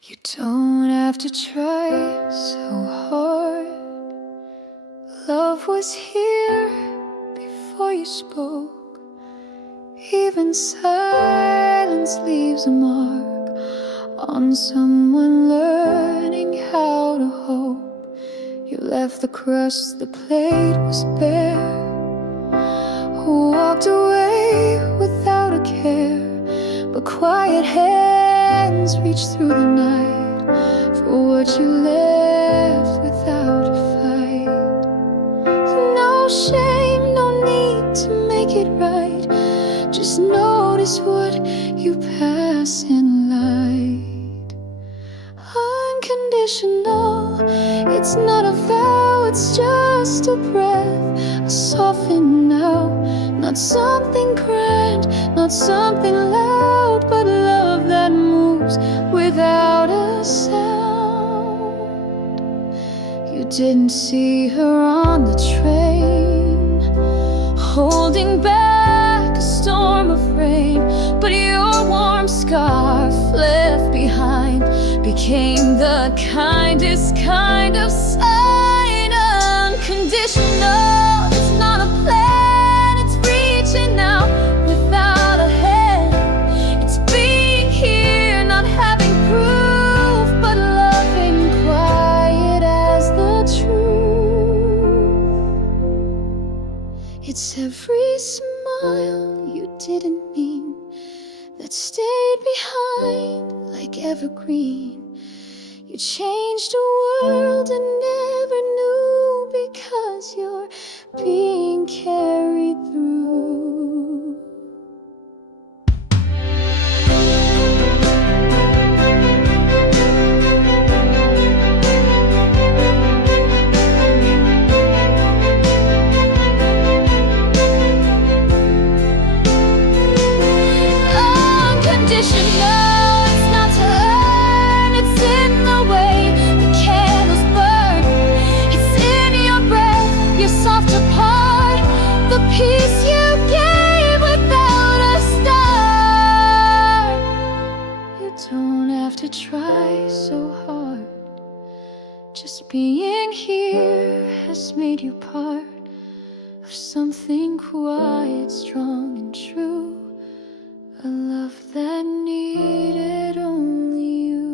You don't have to try so hard. Love was here before you spoke. Even silence leaves a mark on someone learning how to hope. You left the crust, the plate was bare. Walked away without a care, but quiet hands reached through the night for what you left without a fight. No shame, no need to make it right. Just notice what you pass in light. Unconditional, it's not a vow, it's just a breath, a soften now. Not something grand, not something loud, but love that moves without a sound. You didn't see her on the train, holding back a storm of rain, but your warm scarf left behind became the kindest kind of sign. Unconditional, it's not a plan, it's reaching out without a hand. It's being here, not having proof, but loving quiet as the truth. It's every smile you didn't mean that stayed behind like evergreen. You changed the world and never knew, because you're being carried through. Unconditional. Peace you gave without a start. You don't have to try so hard. Just being here has made you part of something quiet, strong and true. A love that needed only you.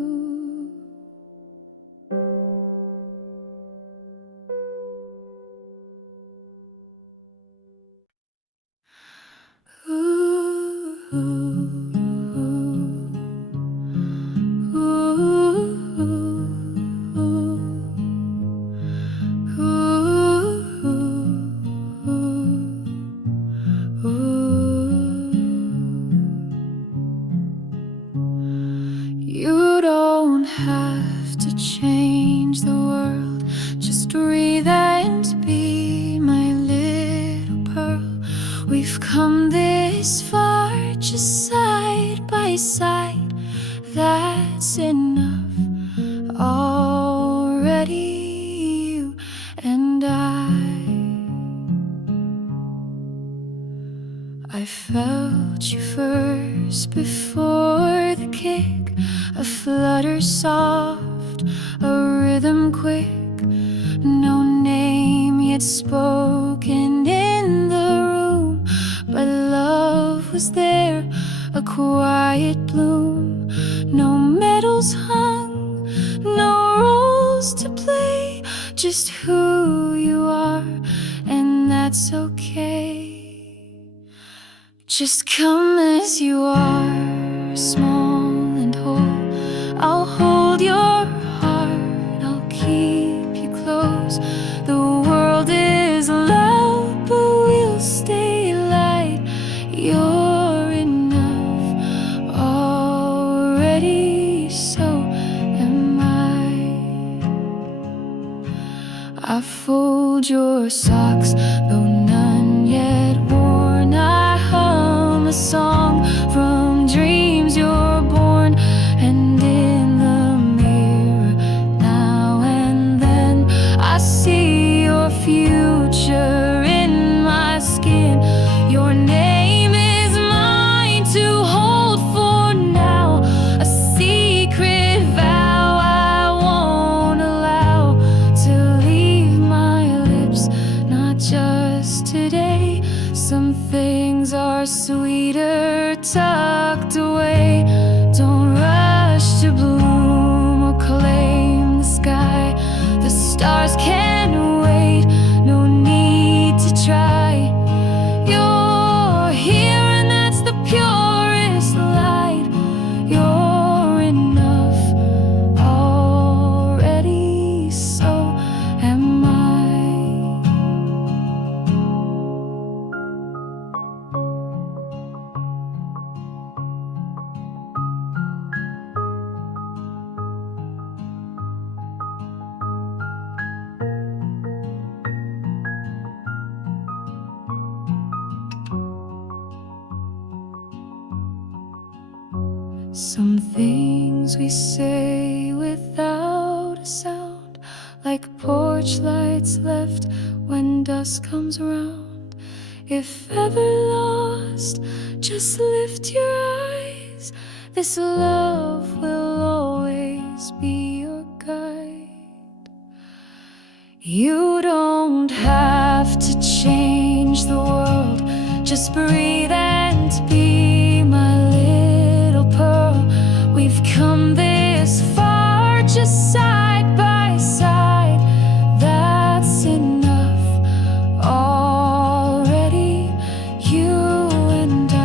You don't have to change the world, just breathe and be my little pearl. We've come this far, just side by side. That's enough already, you and I felt you first before the kick, a flutter soft, a rhythm quick. No name yet spoken in the room, but love was there, a quiet bloom. No medals hung, no roles to play, just who you are, and that's okay. Just come as you are, small and whole. I'll hold your heart, I'll keep you close. The world is loud, but we'll stay light. You're enough already, so am I fold your socks, though none yet worn. I hum a song from dreams you're born, and in the mirror now and then I see your future in my skin. Your name is mine to hold for now, a secret vow. tucked away. Don't rush to bloom or claim the sky. The stars can wait, no need to try. You're here and that's the purest light. You're enough already, so am I. Some things we say without a sound, like porch lights left when dusk comes around. If ever lost, just lift your eyes. This love will always be your guide. You don't have to change the world, just breathe and be my little pearl. We've come this far, just side by side. That's enough already, you and I.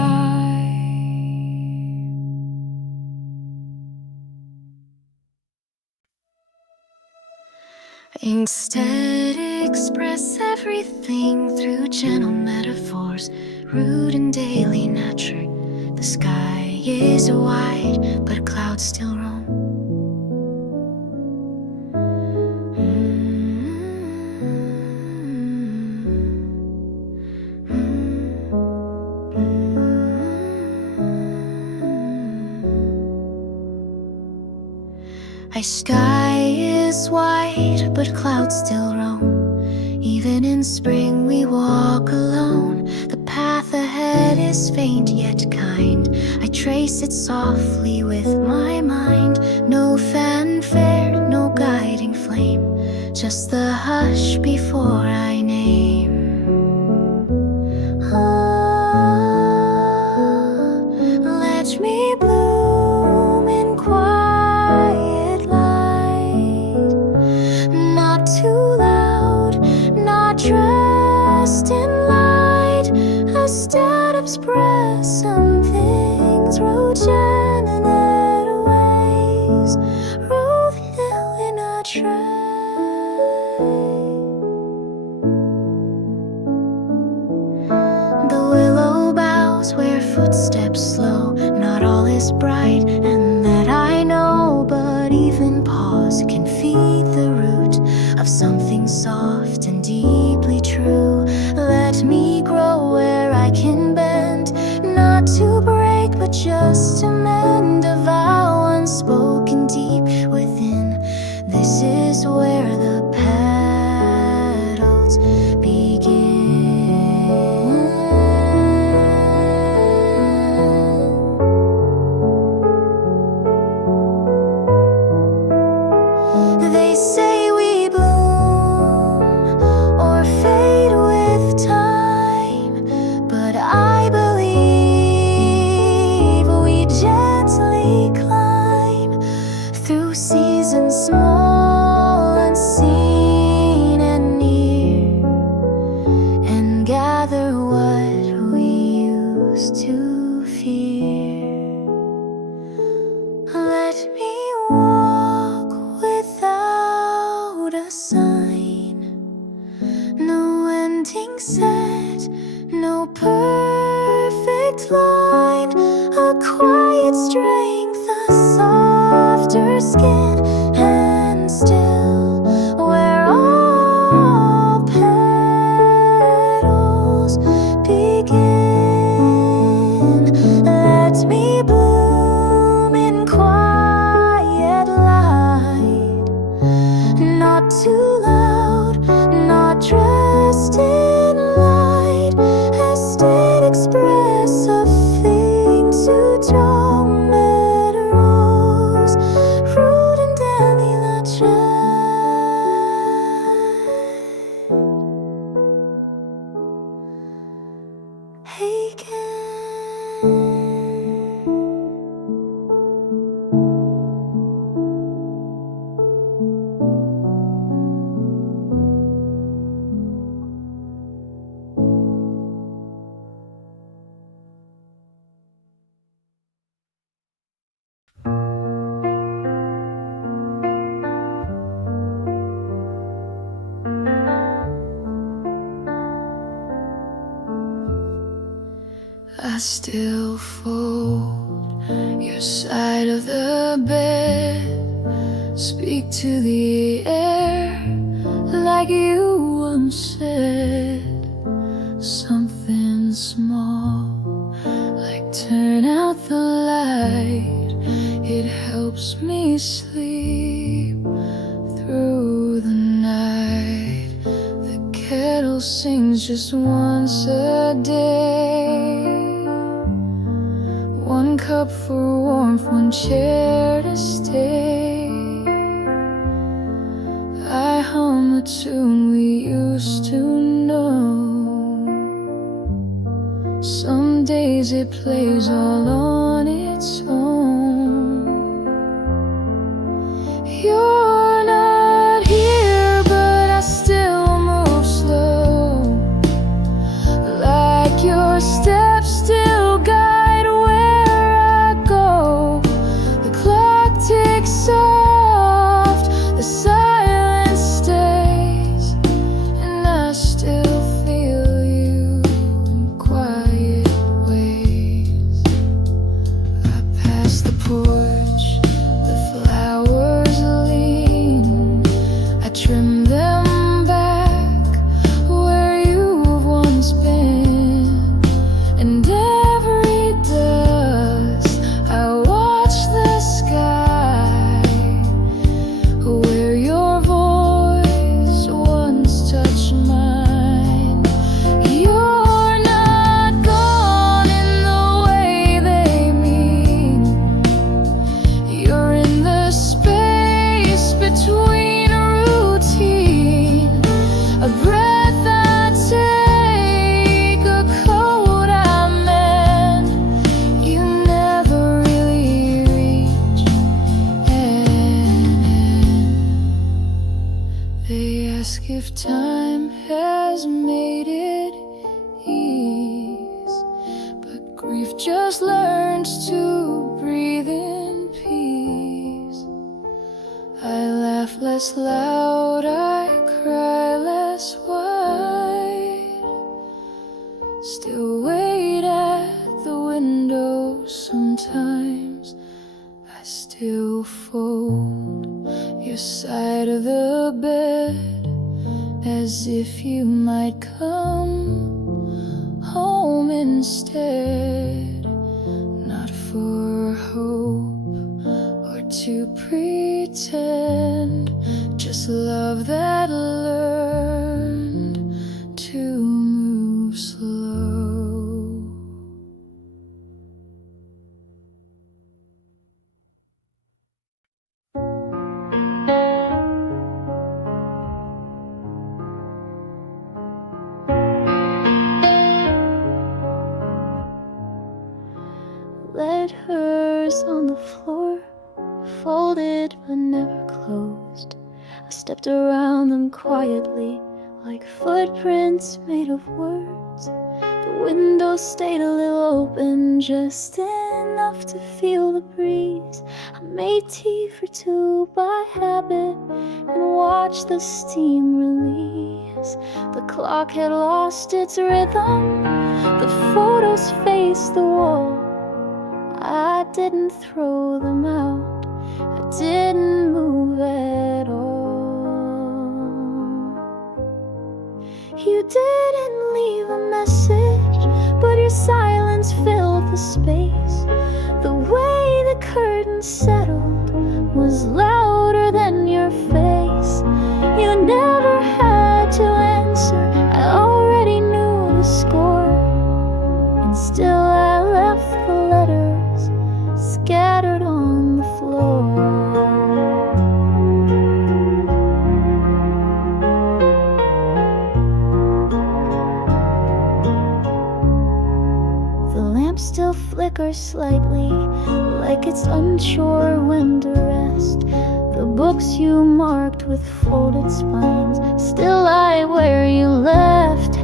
Instead, express everything through gentle metaphors, rude and daily nature. The sky is wide, but clouds still roam. My sky is white, but clouds still roam. Even in spring we walk alone. The path ahead is faint yet kind. I trace it softly with my mind. No fanfare, no guiding flame, just the hush before I name. Let me bloom in quiet light. Not too loud, not dressed in light. A step express some things, road generate ways, road hill in a tray. The willow boughs where footsteps slow. Not all is bright, and that I know, but even pause can feed the root of something soft and deeply true. Let me grow where I can bend, not to break, but just to mend. A vow unspoken deep within. This is where the petals begin. They say we bloom or fade with time, but I believe we gently climb through seasons small, unseen and near, and gather what we used to fear. Let me walk without a sign, no ending set, no perfect line. A quiet strength, a softer skin, and still where all petals begin. Let me bloom in quiet light. Not too loud, not dressed in light. A state express a thing to drum and rose, root still fold your side of the bed, speak to the air like you once said. Something small, like turn out the light, it helps me sleep through the night. The kettle sings just once a day, one cup for warmth, one chair to stay. I hum a tune we used to know. Some days it plays all on its own. You're not here, but I still move slow, like your steps still guide where I go. The clock ticks soft, the silence stays, and I still feel you in quiet ways. I pass the porch, the flowers lean, I trim them back where you've once been, and every dusk I watch the sky where your voice once touched mine. You're not gone in the way they mean. You're in the space between a routine, a breath I take, a coat I mend. You never really reach an end. They ask if time has made it ease, but grief just learns to breathe in peace. I laugh less loud, I cry less wide, still wait at the window sometimes. I still fold your side of the bed, as if you might come home instead. Not for hope or to pretend, just love that learned to move slow. Letters on the floor, folded but never closed. I stepped around them quietly, like footprints made of words. The window stayed a little open, just enough to feel the breeze. I made tea for two by habit and watched the steam release. The clock had lost its rhythm, the photos faced the wall. I didn't throw them out, I didn't move at all. You didn't leave a message, but your silence filled the space. The way the curtain settled was louder than your face. You never had to answer, I already knew the score. And still I left the letters scattered on the floor. The lamp still flickers slightly, like it's unsure when to rest. The books you marked with folded spines still lie where you left.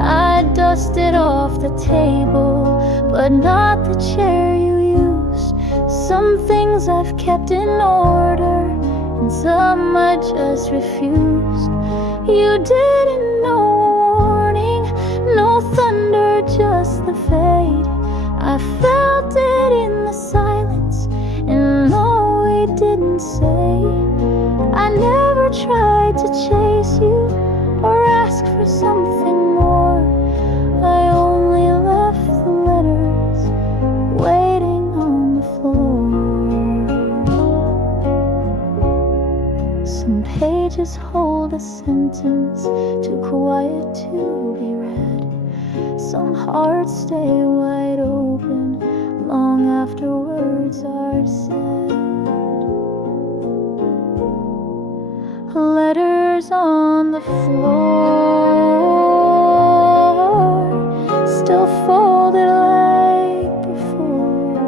I dusted off the table, but not the chair you used. Some things I've kept in order, and some I just refused. You didn't know a warning, no thunder, just the fade. I felt it in the silence, and no, we didn't say. I never tried to chase you or ask for something more. I only left the letters waiting on the floor. Some pages hold a sentence too quiet to be read. Some hearts stay wide open long after words are said. Letters on the floor, still folded like before.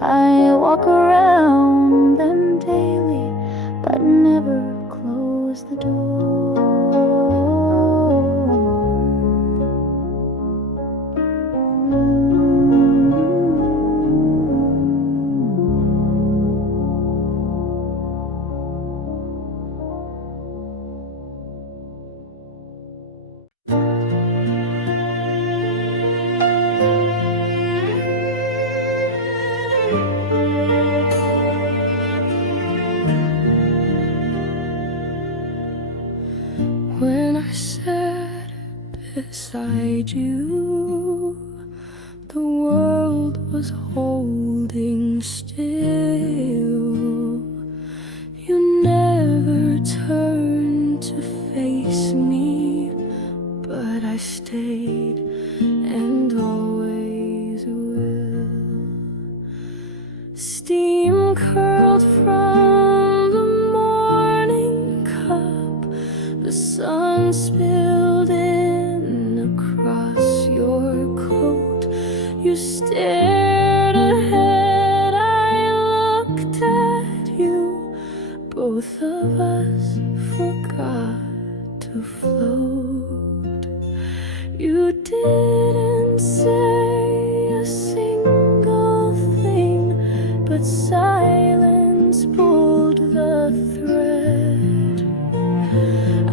I walk around them daily, but never close the door. When I sat beside you, the world was holding still. You never turned to face me, but I stayed and always will. Steam curled from the morning cup, the sun spilled in across your coat. You stared ahead, I looked at you. Both of us forgot to float. You didn't say a single thing, but silence pulled the thread.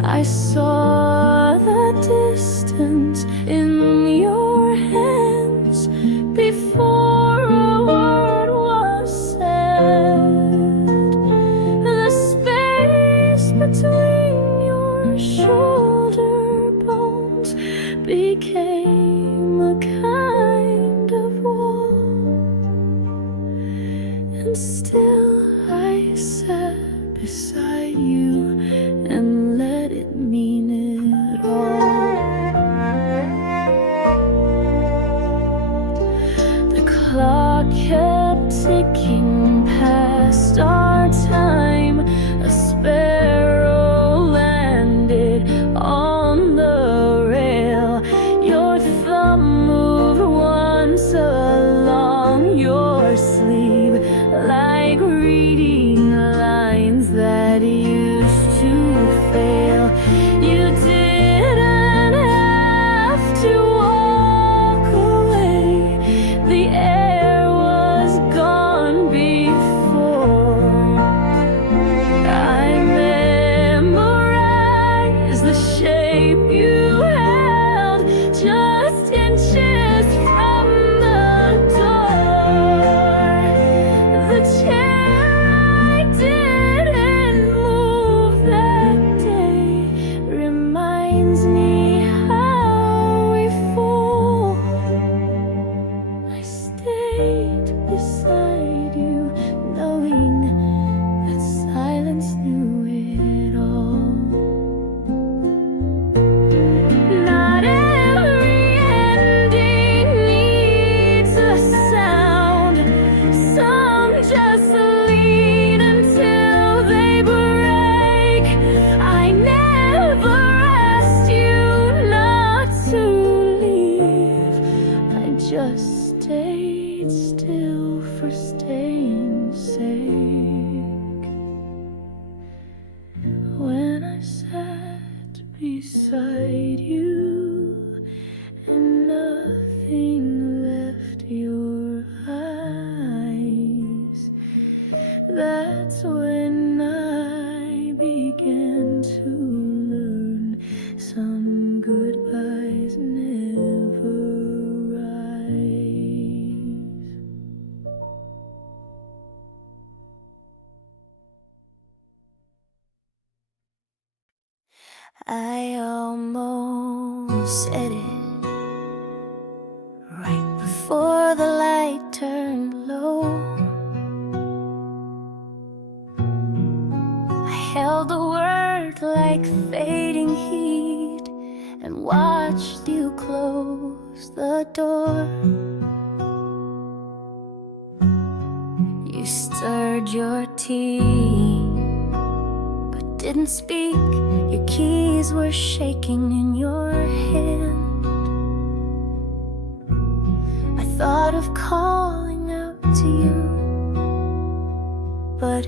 I saw the distance in your hands before a word was said. The space between your shoulder bones became a kind of wall, and still I sat beside you and let it mean it all. The clock kept ticking past our time. A sparrow landed on the rail. Your thumb moved once along your sleeve, like reading lines that used to fail. You didn't have to walk away. The air was gone before. I memorized the shape you held, just inches from the door. The chair I didn't move that day reminds me how we fall. I stayed beside you, knowing that silence knew it all. Not every ending needs a sound. Some just lead until they break. I never asked you not to leave. I just stayed still for staying sake. When I sat beside you and nothing left your eyes, that's when I began to learn some goodbyes never rise. I almost said it right before the light turned low. I held the word like fading heat and watched you close the door. You stirred your tea but didn't speak. Your keys were shaking in your hand. I thought of calling out to you, but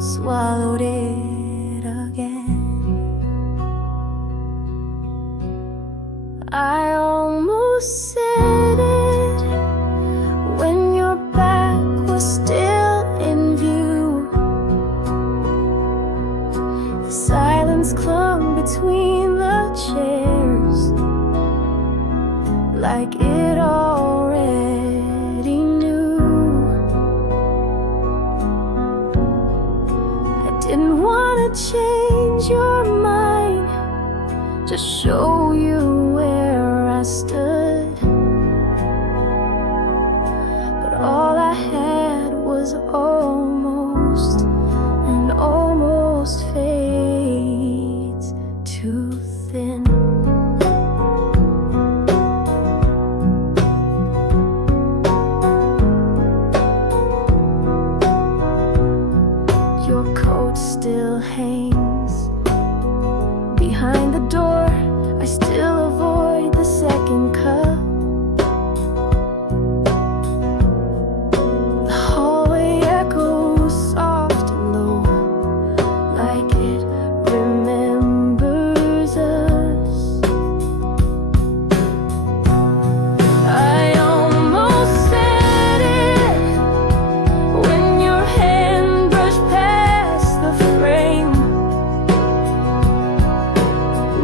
swallowed it again. I almost said it when your back was still in view. The silence clung between the chairs like it already knew. I didn't want to change your mind, just show you where I stood. But all I had was almost, and almost fades too thin. Your coat still hangs behind the door. I still avoid the second cup. The hallway echoes soft and low, like it remembers us. I almost said it when your hand brushed past the frame.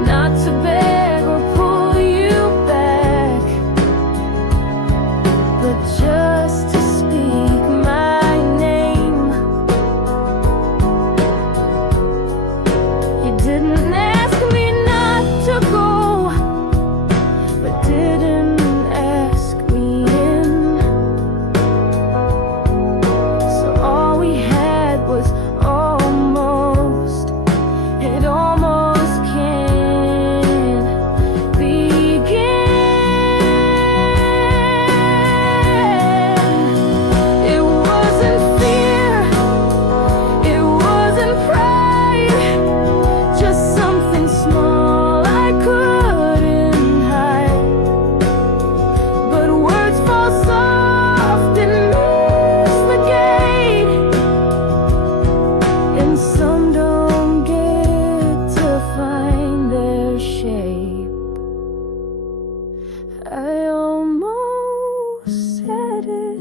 Not to beg or pull you back, but just to speak my name. You didn't ask me not to go, but didn't ask me in. So all we had was almost. It almost can't begin. It wasn't fear, it wasn't pride, just something small I couldn't hide. But words fall soft and miss the gate, and some don't get to find their shape. I almost said it,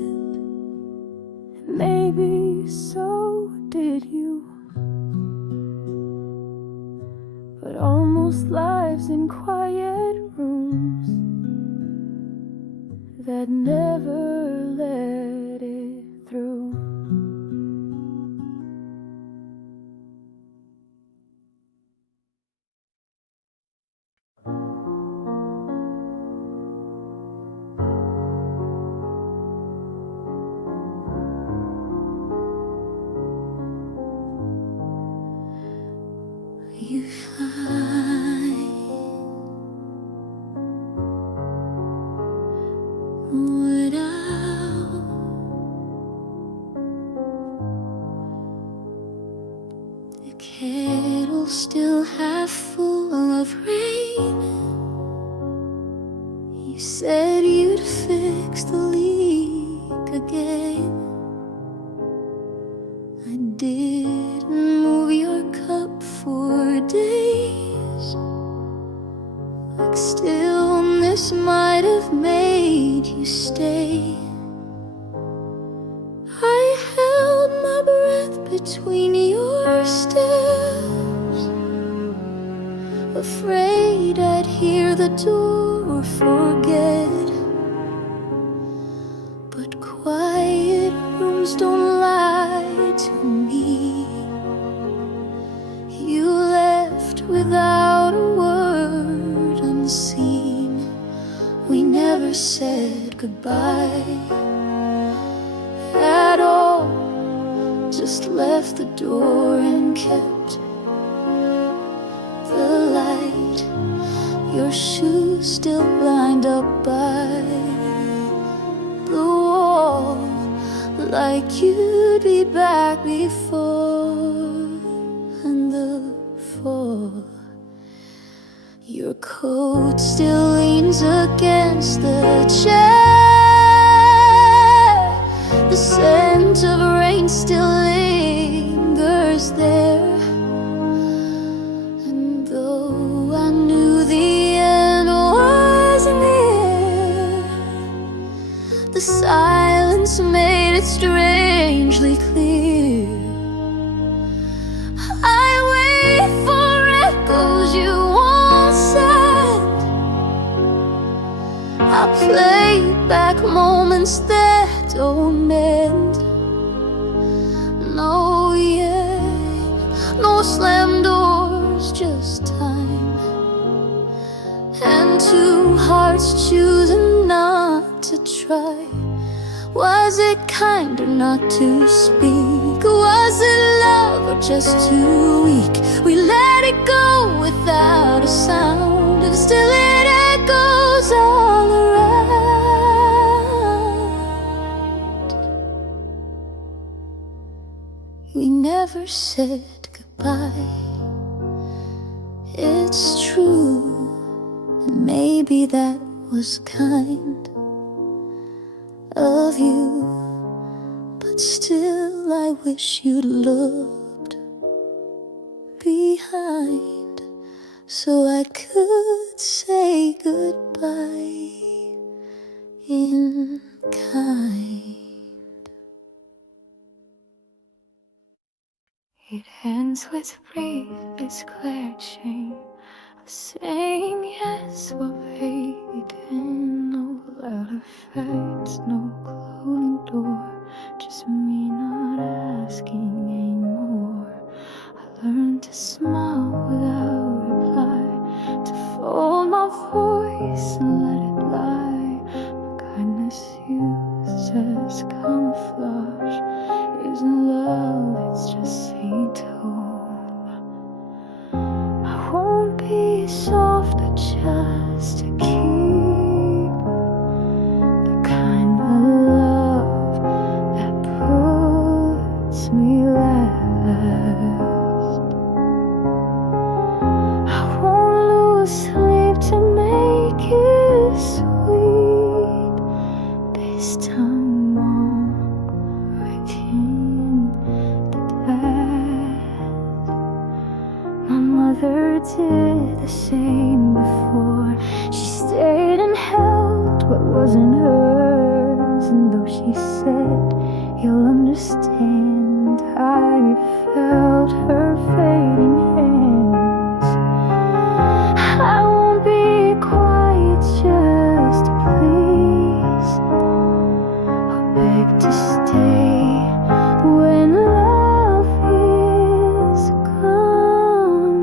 and maybe so did you. But almost lives in quiet rooms that never let it through. You find wood out, the kettle still half full of rain. You said you'd fix the leak again. I didn't move your cup for days, like stillness might have made you stay. I held my breath between your steps, afraid I'd hear the door forget. But quiet rooms don't lie to me. You left without a goodbye at all. Just left the door and kept the light. Your shoes still lined up by the wall, like you'd be back before in the fall. Your coat still leans against the chair. The scent of rain still lingers there. And though I knew the end was near, the silence made it strangely clear. I wait for echoes you won't send. I play back moments that don't end. No, yeah, no slam doors, just time. And two hearts choosing not to try. Was it kind or not to speak? Was it love or just too weak? We let it go without a sound, and still it echoes all around. We never said goodbye, it's true, and maybe that was kind of you, but still I wish you'd looked behind, so I could say goodbye in kind. It ends with brief, declared shame, saying yes, we're waiting. No louder fights, no closing door, just me not asking anymore. I learned to smile without reply, to fold my voice and let it lie. My kindness used as camouflage isn't love, it's just sweet tone. I won't be soft, but just to keep the kind of love that puts me last. I won't lose sleep to make it sweet. This time I'm writing the past. My mother did the same before. She stayed and held what wasn't hers, and though she said you'll understand, I felt her fading hands. I won't be quiet just to please, or beg to stay when love is gone.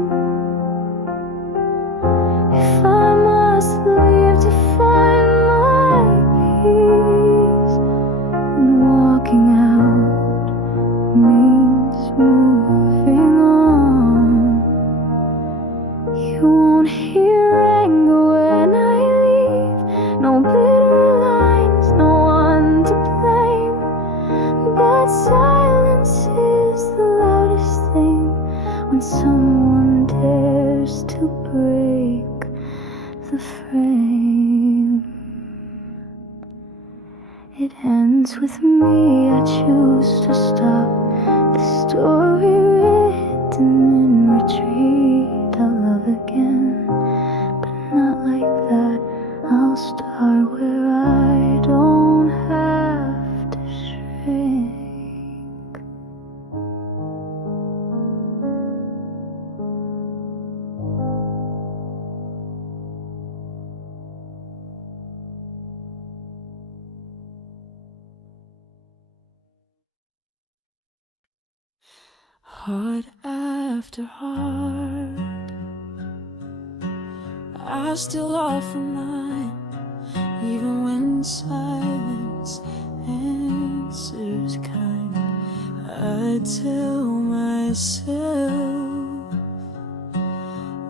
If I must leave to find my peace, then walking out means moving on. You won't hear anger when I leave, no bitter lines, no one to blame. But silence is the loudest thing when someone dares to break the frame. It ends with me, I choose to stop the story written in retreat. I'll love again, but not like that. I'll start where I don't have to shrink. Heart after heart, I still offer mine. even when silence answers kind. I tell myself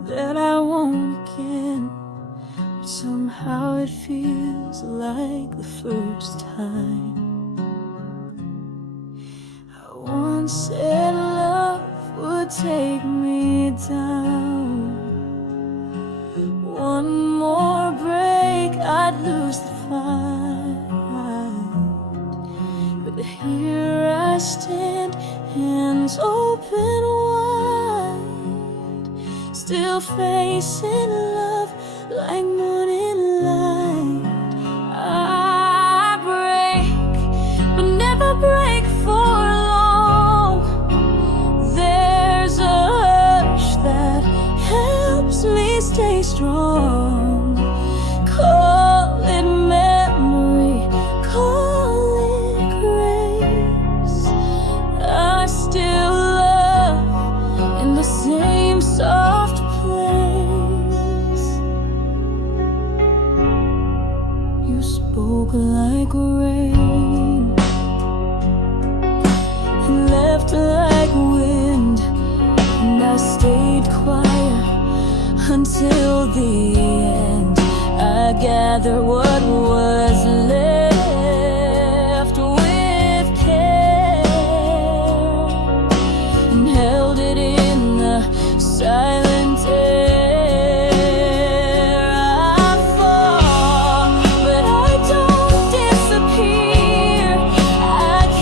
that I won't again, but somehow it feels like the first time. I once said love would take me down. One more break, I'd lose the fight. But here I stand, hands open wide, still facing love like morning light. I break, but never break for long. There's a hush that helps me stay strong. Call it memory, call it grace. I still love in the same soft place. You spoke like rain and left like wind, and I stayed quiet until the end. I gathered what was left with care and held it in the silent air. I fall, but I don't disappear. I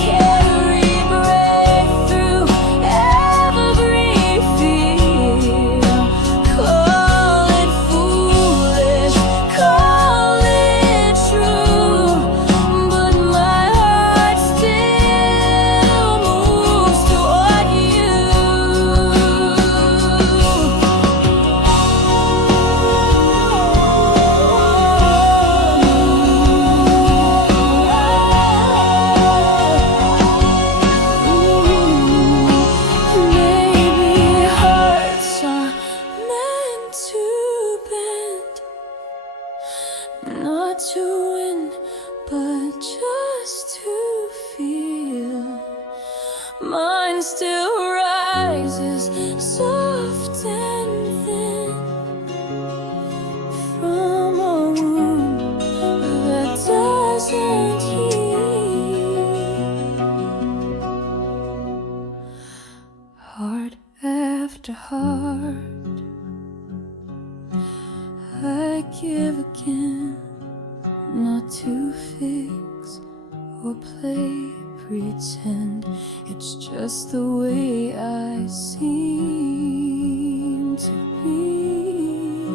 carry breakthrough every fear. Call it foolish, call it true, but my heart still moves toward you. Maybe hearts are meant to bend, not to win, but just to feel. Mine still rises soft and thin from a wound that doesn't heal. Heart after heart, I give again, not to fix or play pretend. It's just the way I seem to be.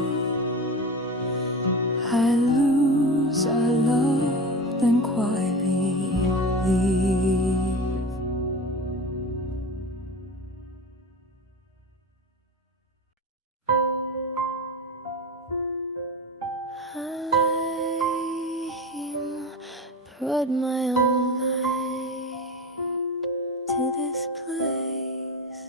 I lose, I love, then quietly leave. I'm brought my own life to this place.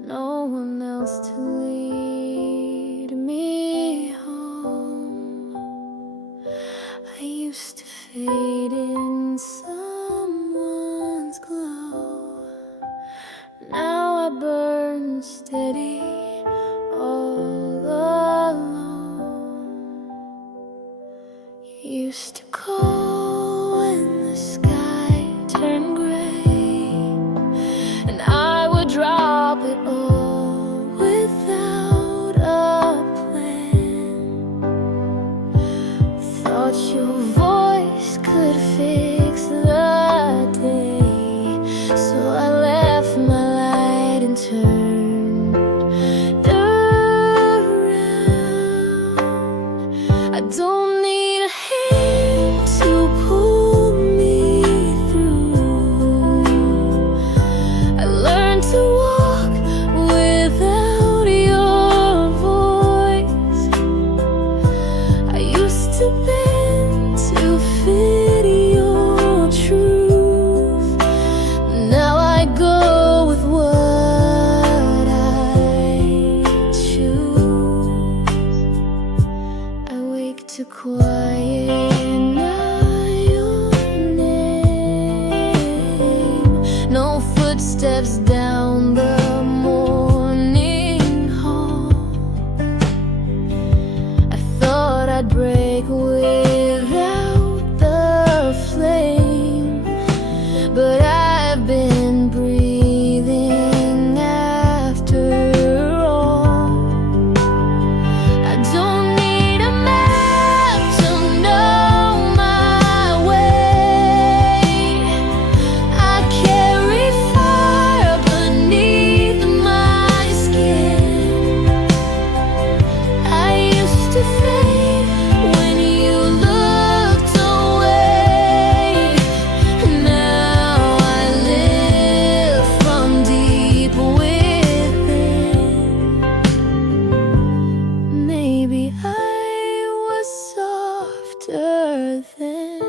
No one else to lead me home. I used to fade in someone's glow. Now I burn steady all alone. Used to call when the sky turned gray, and I would drop it all without a plan. Thought your voice could fix the day, so I left my light and turned around. I don't need a hand to pull me through. I learned to walk without your voice. I used to bend to fit your truth. Now I go with what steps down the morning hall. I thought I'd break without the flame, but I've been breathing after all. I don't need a map to know my way. I carry fire beneath my skin. I used to fade when you looked away. Now I live from deep within. Maybe I was softer then.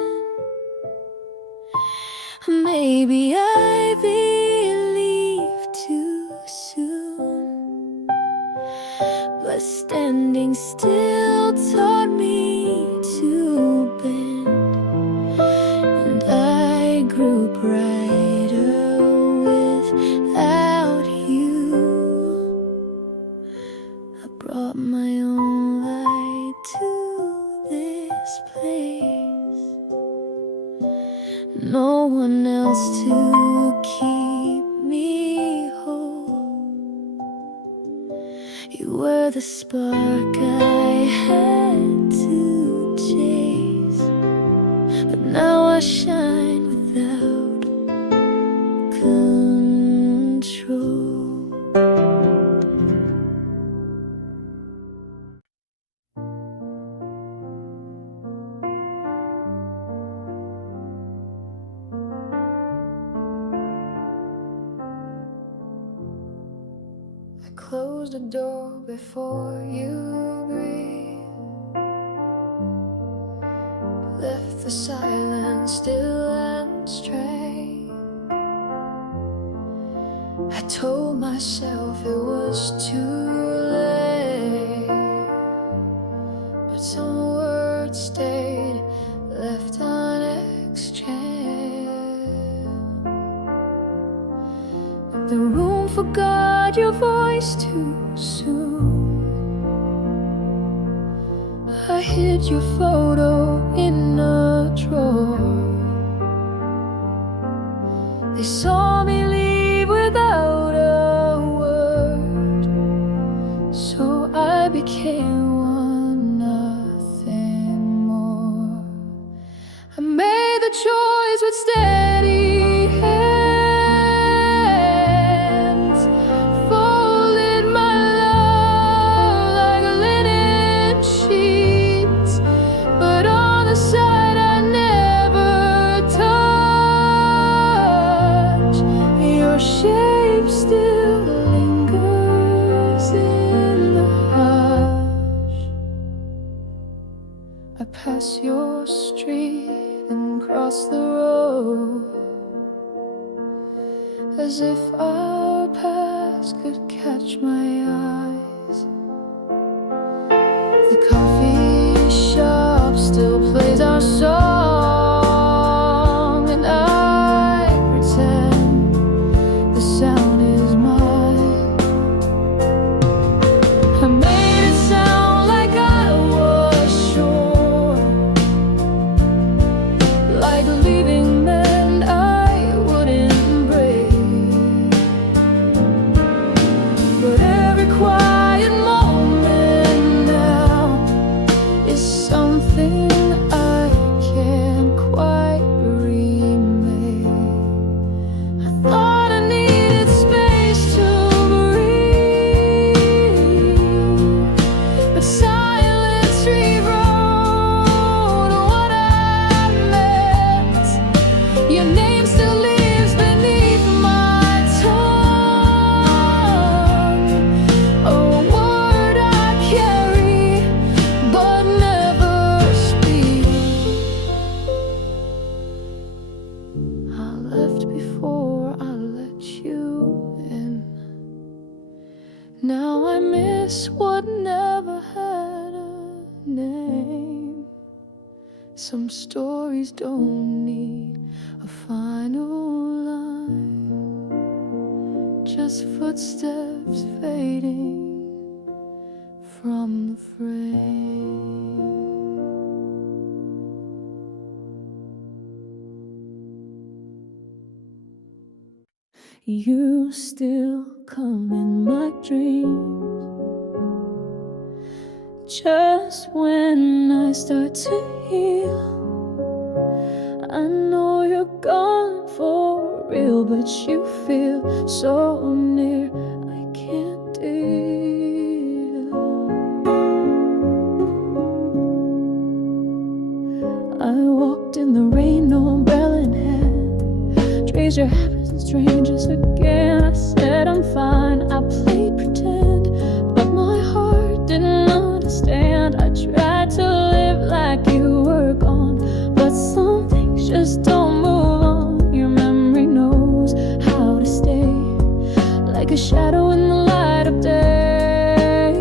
Maybe I believed too soon. But standing still taught me to bend, and I grew brighter without you. I brought my own light to this place. No one else to keep me whole. You were the spark I had to chase, but now I shine without control. I closed the door before you breathed, left the silence still and strange. I told myself it was too late, but some words stayed left unexchanged. The room forgot your voice too soon. I hid your photo in a drawer. They saw me leave without a word, so I became one, nothing more. I made the choice with steady hands, folded my love like linen sheets, but on the side I never touch. Your shape still lingers in the hush. I pass your street and cross the road, as if our past could catch my eyes. The coffee shop still plays our song, and I pretend the sound is mine. I made it sound like I was sure, like leaving men I wouldn't break. But every quiet moment now is something I can't quite remake. I thought I needed space to breathe, but silence rewrote what I meant. Your name still lives beneath my tongue, a word I carry but never speak. I left before I let you in. Now I miss what never had a name. Some stories don't need a final line. just footsteps fading from the frame. You still come in my dreams, just when I start to heal. I know you're gone for real, but you feel so near, I can't deal. I walked in the rain, no umbrella in hand, traced your habits and strangers again. I said I'm fine, I played pretend, but my heart didn't understand. I tried to live like you were gone, but some things just don't move on. Your memory knows how to stay, like a shadow in the light of day.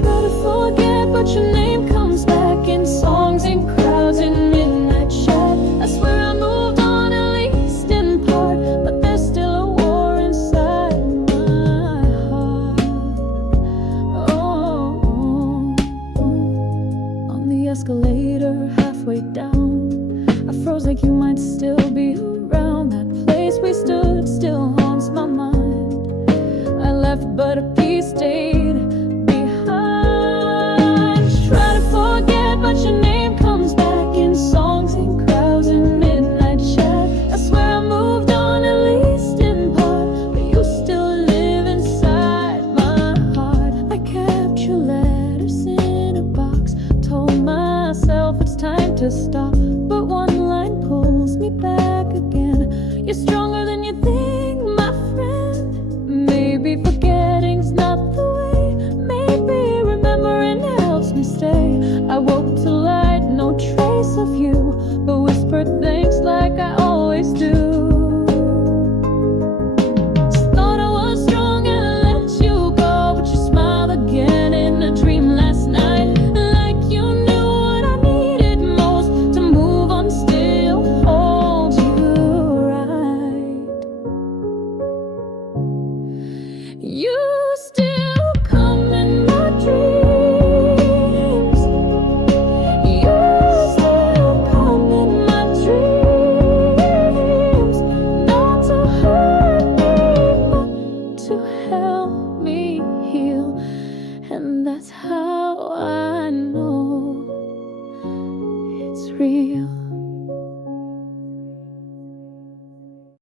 Try to forget, but your name comes back in songs and crowds and midnight chat. I swear I moved on, at least in part, but there's still a war inside my heart. Oh, on the escalator halfway down, I froze like you might still be around. That place we stood still haunts my mind. I left, but a